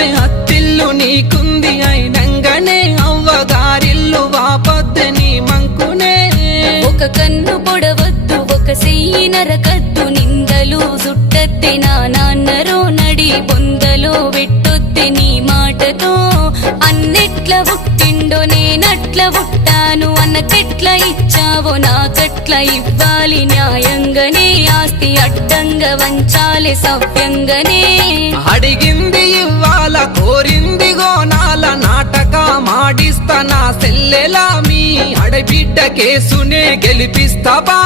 రావే అత్తిల్లు నీకుంది అయినంగనే అవ్వగారిల్లు వాపొద్దు నీ మంకునే ఒక కన్ను పొడవద్దు ఒక చెయ్యి నరకద్దు నిందలు సుట్టద్ది నా నాన్నరో నడి బొందలో పెట్టొద్ది నీ మాటతో అన్నెట్ల పుట్టిండో నేనట్ల పుట్టాను అన్నకెట్ల ఇచ్చావో నాకట్ల ఇవ్వాలి న్యాయంగానే ఆస్తి అడ్డంగా వంచాలి సవ్యంగానే అడిగింది ఇవ్వాల కోరింది గోనాల నాటక మాడిస్తా నా సెల్లెలా మీ అడబిడ్డ కేసునే గెలిపిస్తావా